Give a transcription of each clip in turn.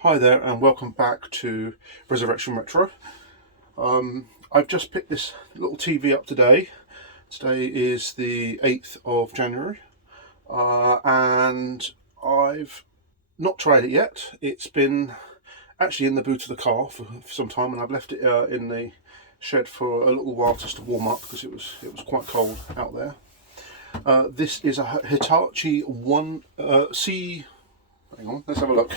Hi there and welcome back to Resurrection Retro. I've just picked this little TV up today. Today is the 8th of January and I've not tried it yet. It's been actually in the boot of the car for some time, and I've left it in the shed for a little while just to warm up because it was quite cold out there. This is a Hitachi hang on, let's have a look.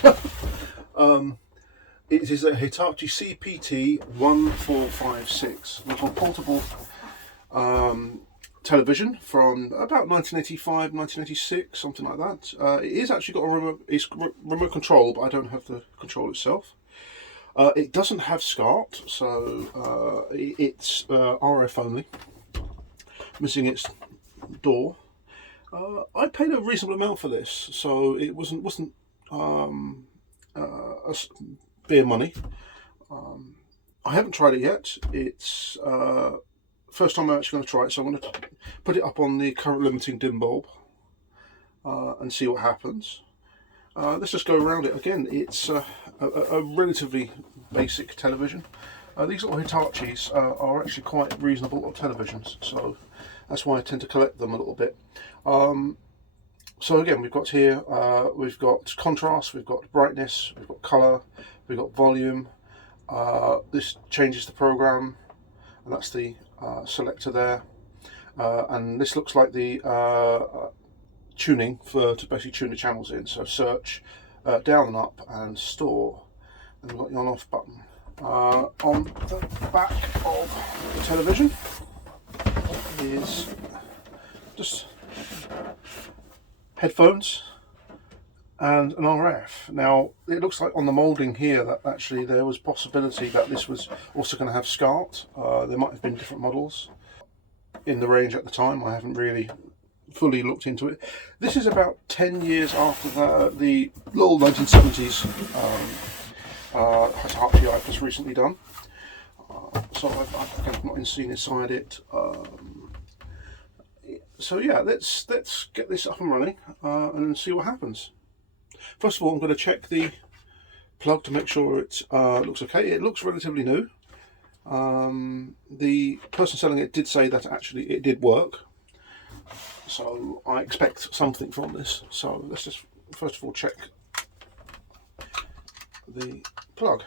It is a Hitachi CTP 1456, a portable television from about 1985, 1986, something like that. It is actually got a remote control, but I don't have the control itself. It doesn't have SCART, so it's RF only, missing its door. I paid a reasonable amount for this, so it wasn't beer money. I haven't tried it yet. It's first time I'm actually going to try it, so I'm going to put it up on the current limiting dim bulb and see what happens. Let's just go around it again. It's a relatively basic television. These little Hitachis are actually quite reasonable little televisions, so that's why I tend to collect them a little bit. So again, we've got here, we've got contrast, we've got brightness, we've got colour, we've got volume. This changes the program, and that's the selector there. And this looks like the tuning to basically tune the channels in. So search, down and up, and store. And we've got the on-off button. On the back of the television is just headphones and an RF. Now it looks like on the moulding here that actually there was possibility that this was also going to have SCART. There might have been different models in the range at the time. I haven't really fully looked into it. This is about 10 years after the little 1970s Hitachi I've just recently done. So I've not seen inside it. So yeah, let's get this up and running and see what happens. First of all, I'm going to check the plug to make sure it looks okay. It looks relatively new. The person selling it did say that actually it did work, so I expect something from this. So let's just first of all check the plug.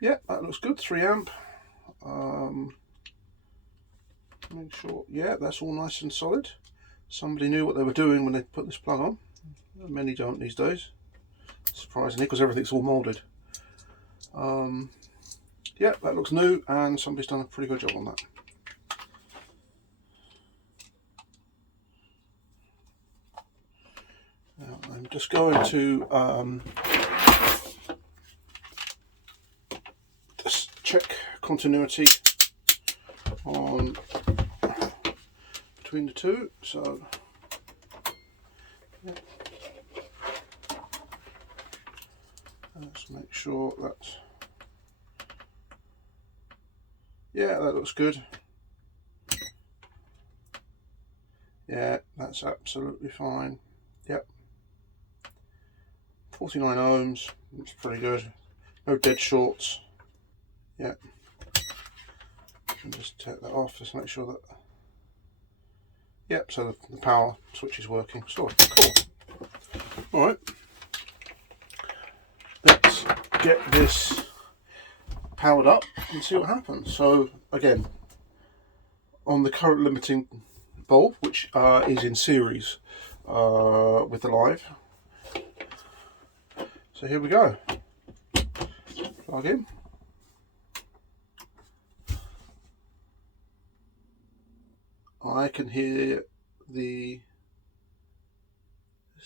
Yeah, that looks good. 3 amp. Make sure, yeah, that's all nice and solid. Somebody knew what they were doing when they put this plug on. Many don't these days, surprisingly, because everything's all moulded. Yeah, that looks new, and somebody's done a pretty good job on that. Now, I'm just going to just check continuity on between the two. So yeah. Let's make sure that, yeah, that looks good. Yeah, that's absolutely fine. Yep. 49 ohms, that's pretty good. No dead shorts. Yeah. Just take that off, just make sure that, yep, so the power switch is working. So cool. Alright. Let's get this powered up and see what happens. So again, on the current limiting bulb, which is in series with the live. So here we go. Plug in. I can hear the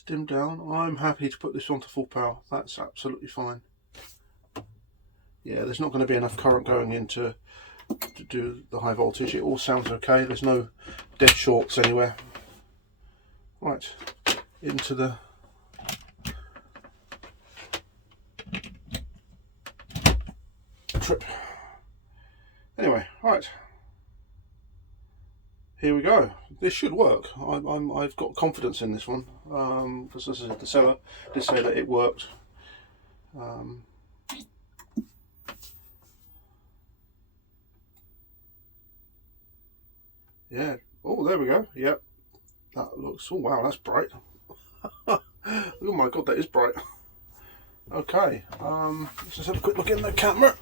dim down. I'm happy to put this on to full power. That's absolutely fine. Yeah, there's not going to be enough current going in to do the high voltage. It all sounds okay. There's no dead shorts anywhere. Right, into the trip. Anyway, right. Here we go. This should work. I've got confidence in this one because this is the seller did say that it worked. Yeah. Oh, there we go. Yep. That looks. Oh wow, that's bright. Oh my god, that is bright. Okay. Let's just have a quick look in the camera.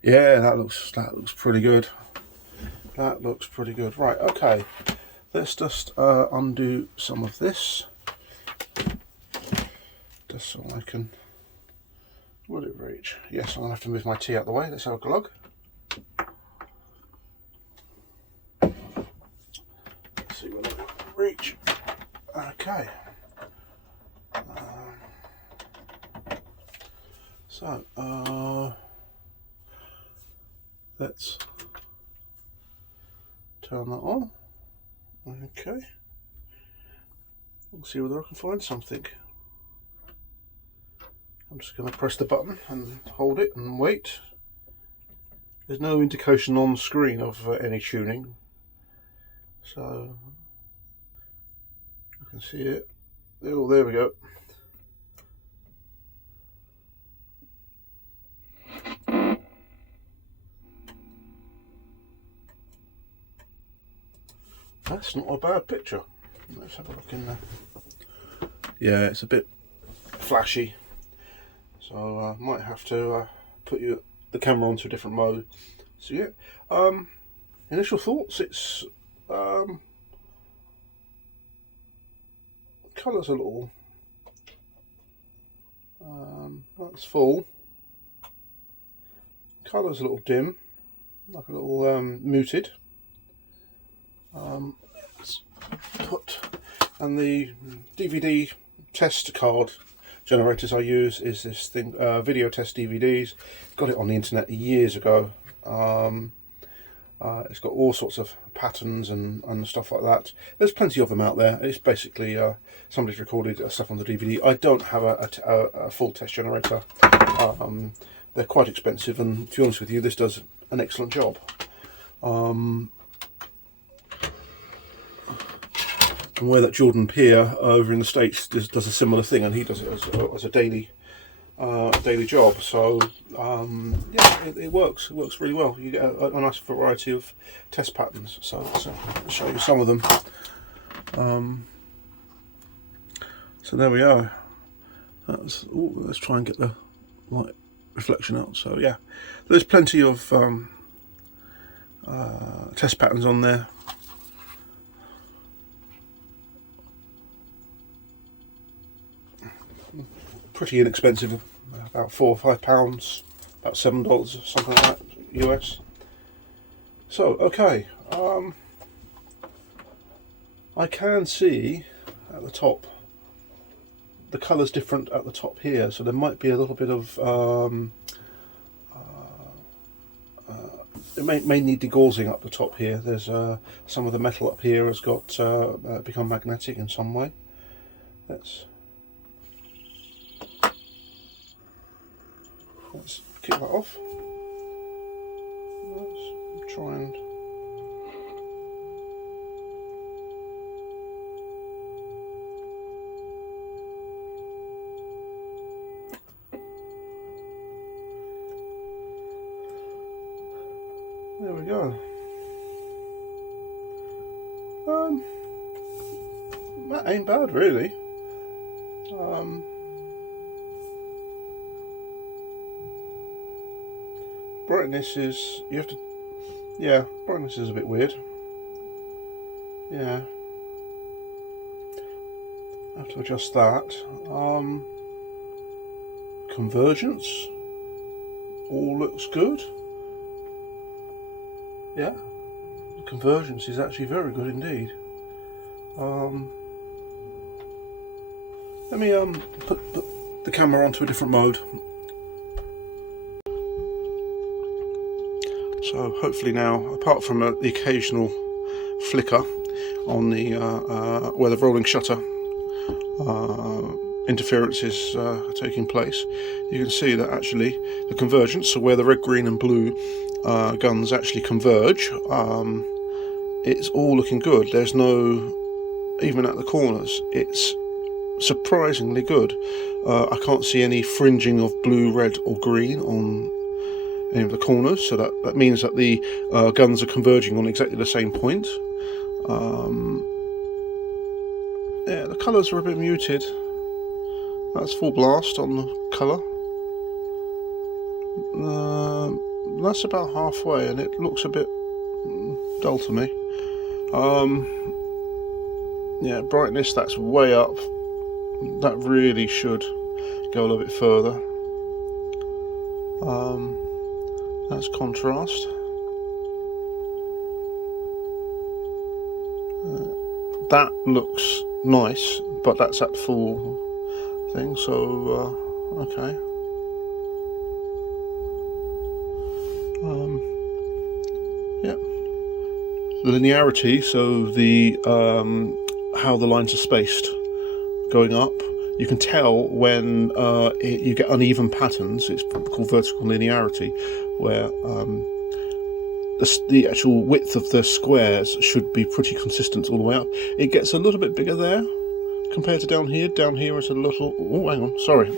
Yeah, that looks pretty good. That looks pretty good. Right, okay. Let's just undo some of this. Just so I can... Will it reach? Yes, I'm going to have to move my tea out the way. Let's have a glug. Let's see whether it will reach. Okay. Let's turn that on. Okay. We'll see whether I can find something. I'm just going to press the button and hold it and wait. There's no indication on the screen of any tuning, so I can see it. Oh, there we go. That's not a bad picture. Let's have a look in there. Yeah, it's a bit flashy, so I might have to put the camera onto a different mode. So yeah, initial thoughts. It's colours a little. That's full. Colours a little dim, like a little muted. And the DVD test card generators I use is this thing, Video Test DVDs. Got it on the internet years ago. It's got all sorts of patterns and stuff like that. There's plenty of them out there. It's basically somebody's recorded stuff on the DVD. I don't have a full test generator. They're quite expensive, and to be honest with you, this does an excellent job. I'm aware that Jordan Peer over in the States does a similar thing, and he does it as a daily job. So yeah, it works. It works really well. You get a nice variety of test patterns. So I'll show you some of them. So there we are. Let's try and get the light reflection out. So yeah, there's plenty of test patterns on there. Pretty inexpensive, about £4 or £5, about $7, something like that, US. So okay, I can see at the top the colours different at the top here, so there might be a little bit of it may need degaussing up the top here. There's some of the metal up here has got become magnetic in some way. Let's kick that off. Let's try and there we go. That ain't bad really. Brightness is, you have to, yeah, brightness is a bit weird. Yeah, I have to adjust that. Convergence, all looks good. Yeah, the convergence is actually very good indeed. Let me put the camera onto a different mode. So hopefully now, apart from the occasional flicker on the where the rolling shutter interferences taking place, you can see that actually the convergence, so where the red, green and blue guns actually converge, it's all looking good. There's no, even at the corners, it's surprisingly good. I can't see any fringing of blue, red or green on any of the corners, so that means that the guns are converging on exactly the same point. Yeah, the colours are a bit muted. That's full blast on the colour. That's about halfway, and it looks a bit dull to me. Yeah, brightness, that's way up. That really should go a little bit further. That's contrast. That looks nice, but that's at full thing, so okay. Yeah, linearity, so the how the lines are spaced going up, you can tell when you get uneven patterns. It's called vertical linearity, where the actual width of the squares should be pretty consistent all the way up. It gets a little bit bigger there compared to down here. Down here is a little, oh hang on, sorry.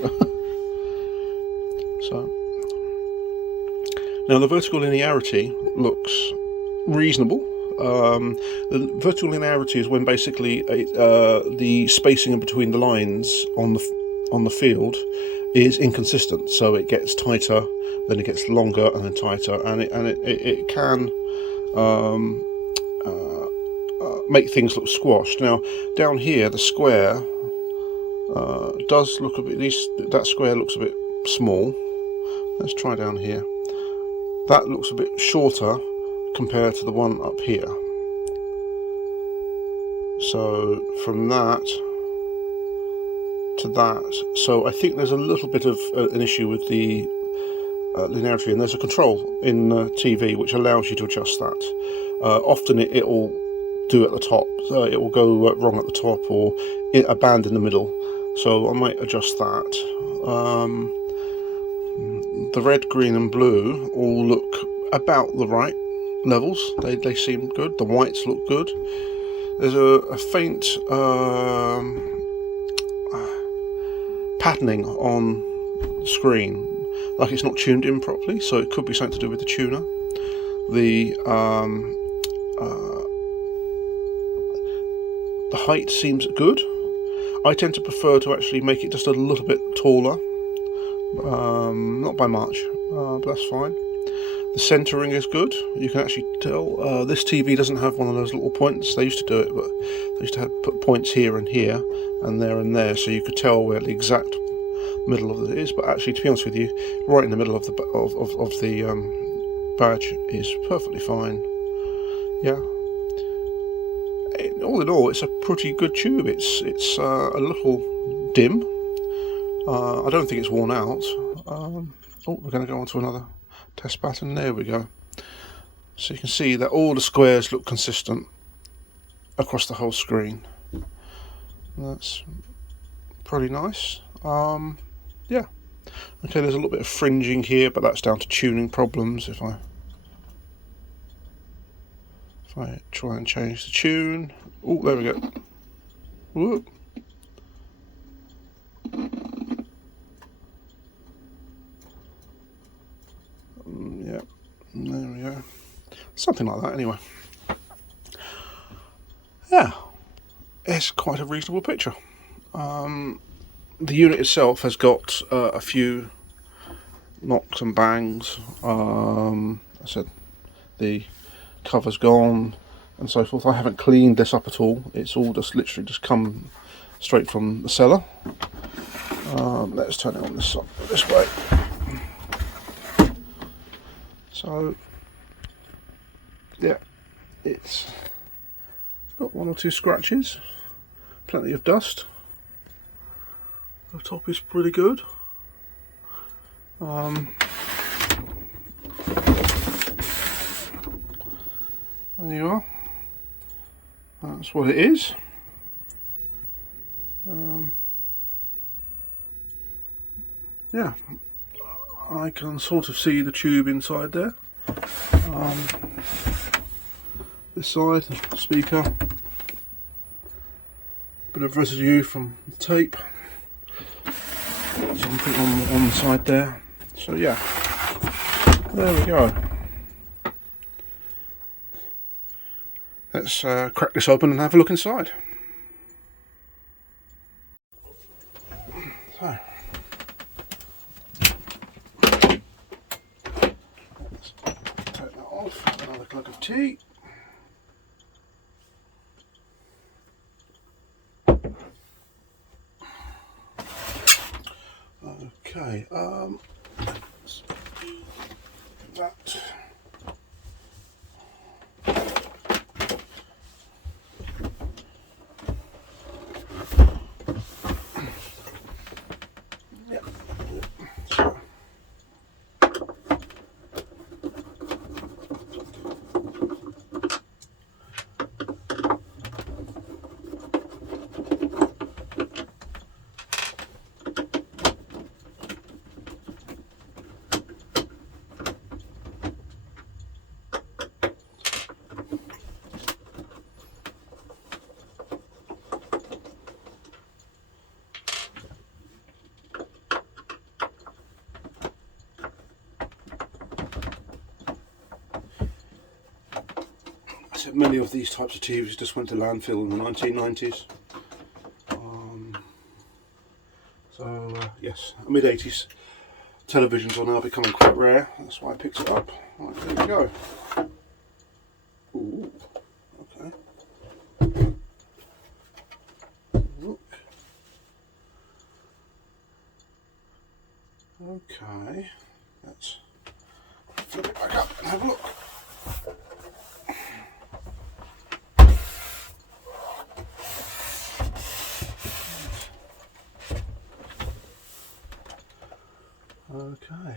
So now the vertical linearity looks reasonable. The vertical linearity is when basically the spacing in between the lines on the field is inconsistent, so it gets tighter, then it gets longer, and then tighter, and it can make things look squashed. Now down here, the square does look a bit. That square looks a bit small. Let's try down here. That looks a bit shorter compared to the one up here. So from that to that, so I think there's a little bit of an issue with the linearity, and there's a control in TV which allows you to adjust that. Often it will do at the top, so it will go wrong at the top, or a band in the middle, so I might adjust that. The red, green and blue all look about the right levels. They seem good. The whites look good. There's a faint patterning on the screen, like it's not tuned in properly, so it could be something to do with the tuner. The height seems good. I tend to prefer to actually make it just a little bit taller, not by much, but that's fine. The centering is good. You can actually tell this TV doesn't have one of those little points. They used to do it, but they used to put points here and here and there, so you could tell where the exact middle of it is. But actually, to be honest with you, right in the middle of the badge is perfectly fine. Yeah. All in all, it's a pretty good tube. It's a little dim. I don't think it's worn out. Oh, we're going to go on to another test pattern. There we go. So you can see that all the squares look consistent across the whole screen. That's pretty nice. Yeah. Okay, there's a little bit of fringing here, but that's down to tuning problems. If I try and change the tune. Oh, there we go. Whoop. Yeah, there we go. Something like that, anyway. Yeah, it's quite a reasonable picture. The unit itself has got a few knocks and bangs. I said the cover's gone and so forth. I haven't cleaned this up at all. It's all just literally just come straight from the cellar. Let's turn it on this way. So yeah, it's got one or two scratches, plenty of dust. The top is pretty good. There you are. That's what it is. yeah, I can sort of see the tube inside there. This side, speaker, bit of residue from the tape, something on the side there. So yeah, there we go. Let's crack this open and have a look inside. So, let's take that off, another glug of tea. Okay, that. Yeah. So. Many of these types of TVs just went to landfill in the 1990s. Yes, mid-80s televisions are now becoming quite rare. That's why I picked it up. Right, there we go. Ooh, okay. Look. Okay, let's flip it back up and have a look. Okay.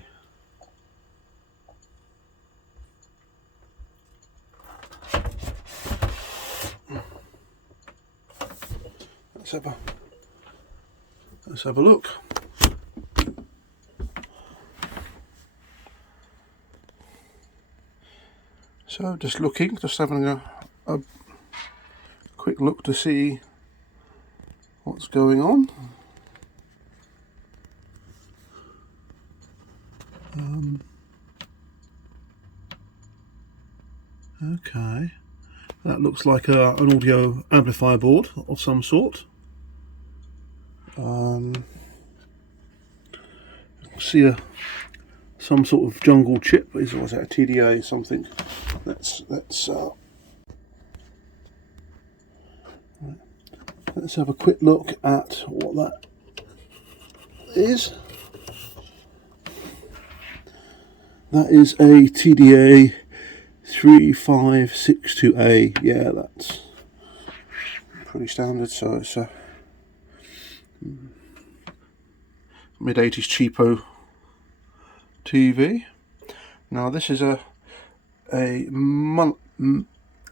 Let's have a look. So just having a quick look to see what's going on. Okay, that looks like an audio amplifier board of some sort. See some sort of jungle chip. Was that a TDA something? Let's have a quick look at what that is. That is a TDA 3562A. Yeah, that's pretty standard. So it's a mid-80s cheapo TV. Now this is a Mullard,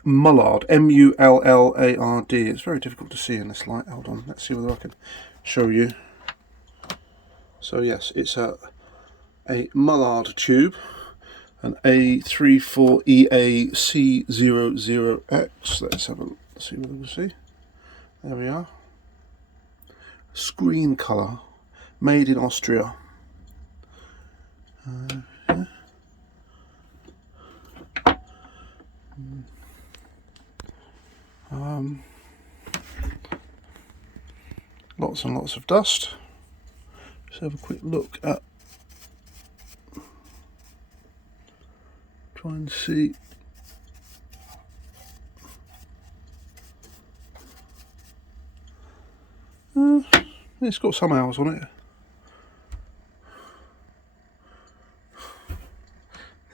Mullard. It's very difficult to see in this light. Hold on, let's see whether I can show you. So yes, it's a Mullard tube, an A34EAC00X. Let's see whether we see. There we are. Screen colour, made in Austria. Yeah. Lots and lots of dust. Let's have a quick look at. Try and see. It's got some hours on it.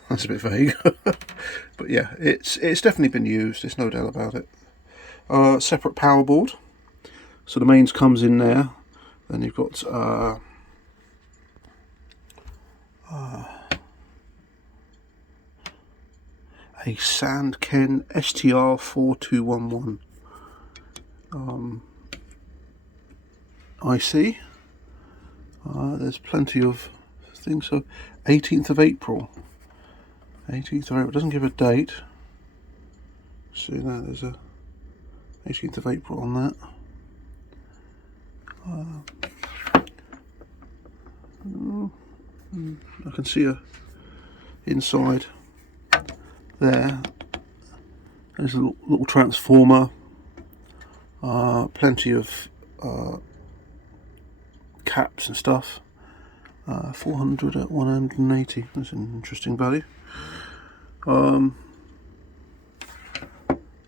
That's a bit vague, but yeah, it's definitely been used. There's no doubt about it. Separate power board, so the mains comes in there. Then you've got a Sandken STR4211 IC. There's plenty of things. So 18th of April. 18th of April, doesn't give a date. See that, there's a 18th of April on that. I can see a inside there. There's a little transformer. Plenty of caps and stuff. 400 at 180. That's an interesting value.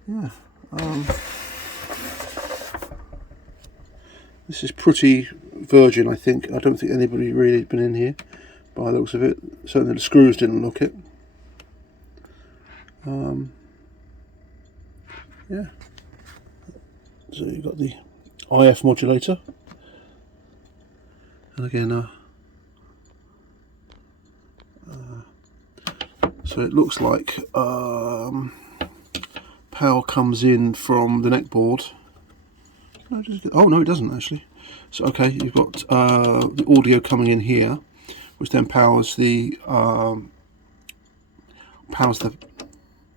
Yeah. This is pretty virgin, I think. I don't think anybody really been in here by the looks of it. Certainly the screws didn't look it. Yeah. So you've got the IF modulator. And again, so it looks like power comes in from the neck board. Oh no, it doesn't actually. So okay, you've got the audio coming in here, which then powers the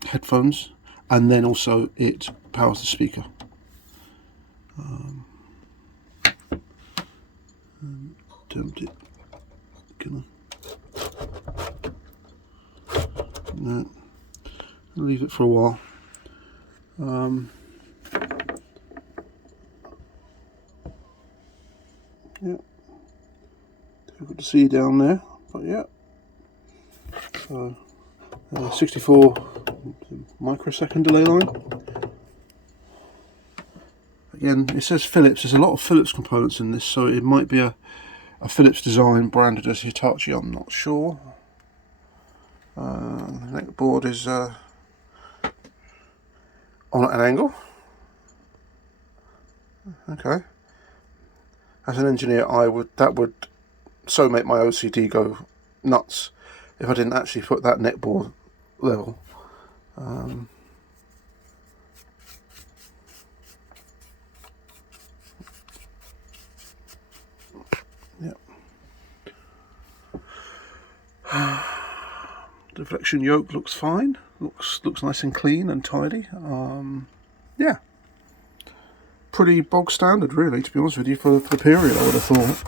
headphones, and then also it powers the speaker. Don't it? Gonna no. I'll leave it for a while. Yeah, difficult to see down there, but yeah. So 64 microsecond delay line. Again, it says Philips. There's a lot of Philips components in this, so it might be a Philips design branded as Hitachi. I'm not sure. The neck board is on at an angle. Okay. As an engineer, that would so make my OCD go nuts if I didn't actually put that neck board level. Yeah. Deflection yoke looks fine. Looks nice and clean and tidy. Yeah. Pretty bog standard, really, to be honest with you, for the period, I would have thought.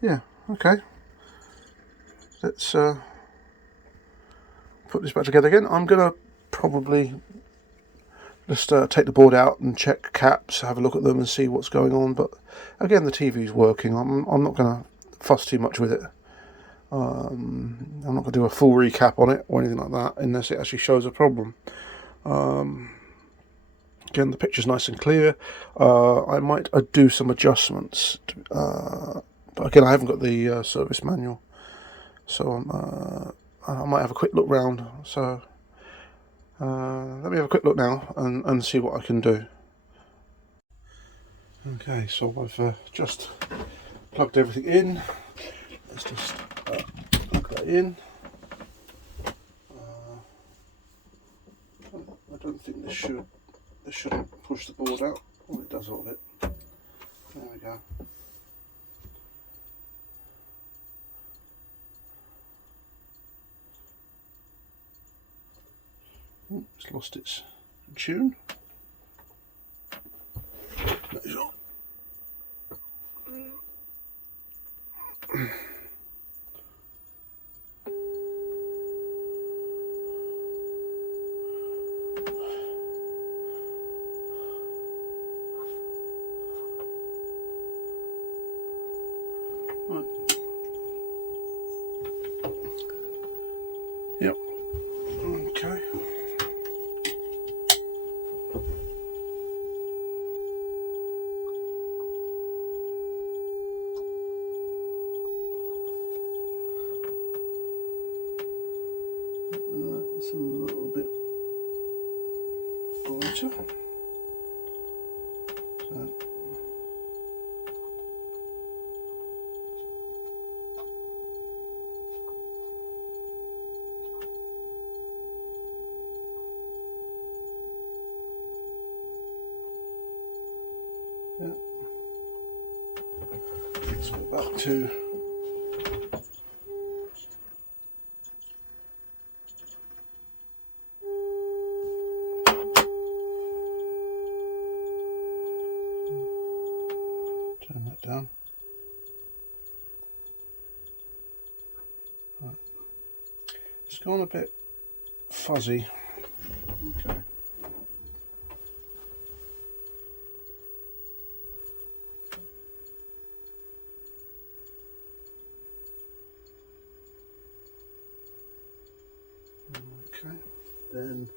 Yeah, okay. Let's put this back together again. I'm going to probably just take the board out and check caps, have a look at them and see what's going on. But again, the TV's working. I'm not going to fuss too much with it. I'm not going to do a full recap on it or anything like that unless it actually shows a problem. Again, the picture's nice and clear. I might do some adjustments, but again, I haven't got the service manual, so I might have a quick look round. So let me have a quick look now and see what I can do. Okay, so I've just plugged everything in. Let's just plug that in. I don't think this shouldn't push the board out. Well, it does a little bit. There we go. Oh, it's lost its tune. That's all. Right. Yep. Okay. That's a little bit brighter. So. Yeah. Let's go back to turn that down. Right. It's gone a bit fuzzy. Okay. Okay, then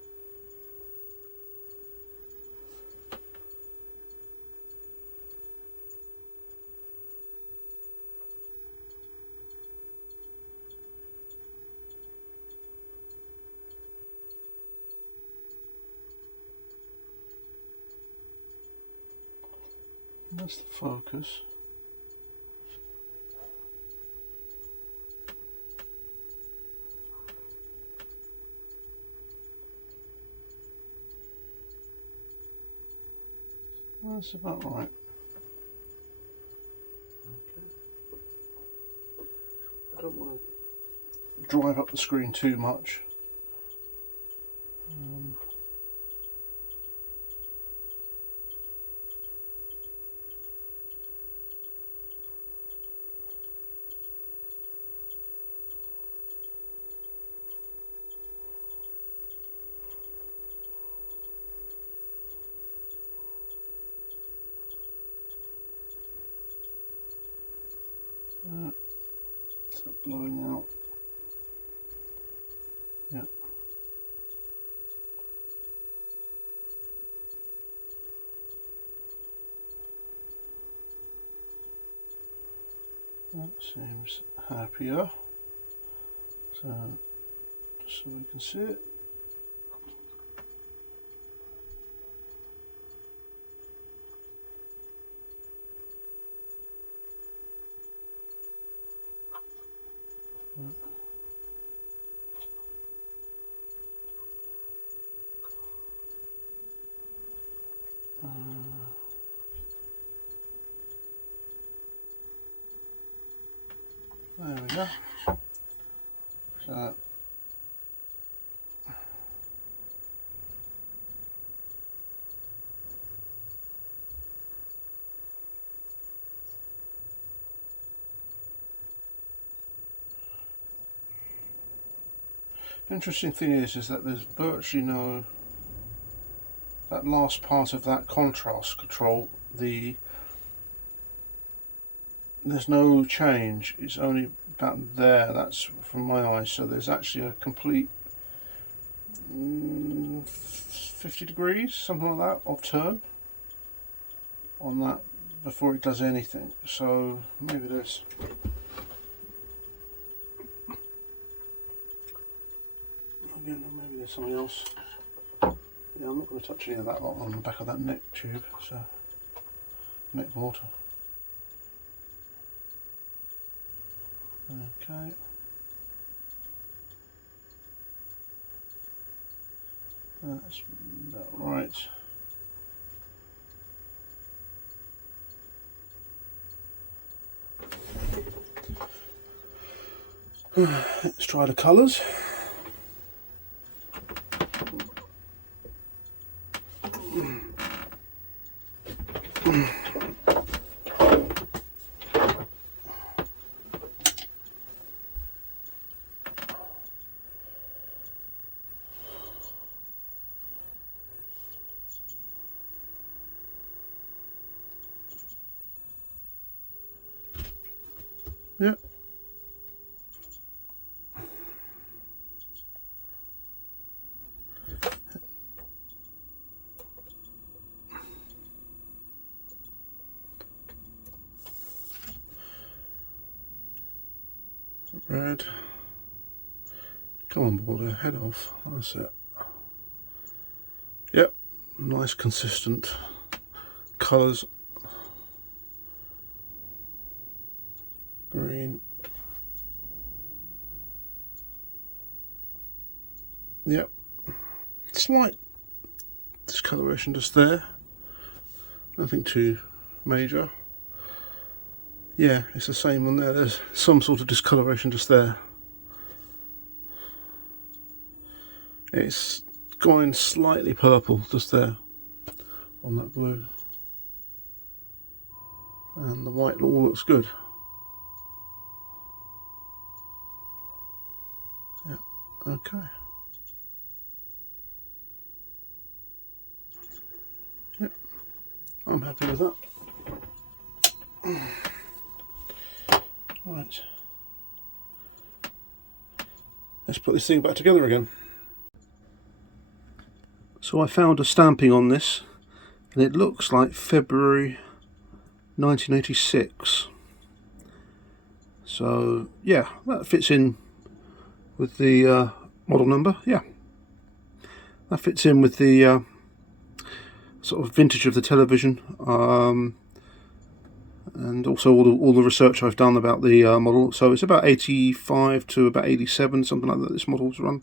that's the focus. That's about right. Okay. I don't want to drive up the screen too much. Is that blowing out? Yeah. That seems happier. So, just so we can see it. There we go. So, interesting thing is that there's virtually no, that last part of that contrast control, there's no change, it's only about there, that's from my eyes, so there's actually a complete 50 degrees, something like that, of turn on that before it does anything. So maybe there's again, maybe there's something else. Yeah, I'm not going to touch any of that lot on the back of that neck tube, so neck water. Okay. That's about right. Let's try the colours. Yep. Red. Come on, border, head off. That's it. Yep, nice consistent colours. Green. Yep, slight discoloration just there. Nothing too major. Yeah, it's the same on there. There's some sort of discoloration just there. It's going slightly purple just there on that blue, and the white all looks good. Yeah, okay. Yep, I'm happy with that. Right, let's put this thing back together again. So I found a stamping on this, and it looks like February 1986. So yeah, that fits in with the model number. Yeah, that fits in with the sort of vintage of the television, and also all the research I've done about the model. So it's about 85 to about 87, something like that. This model was run.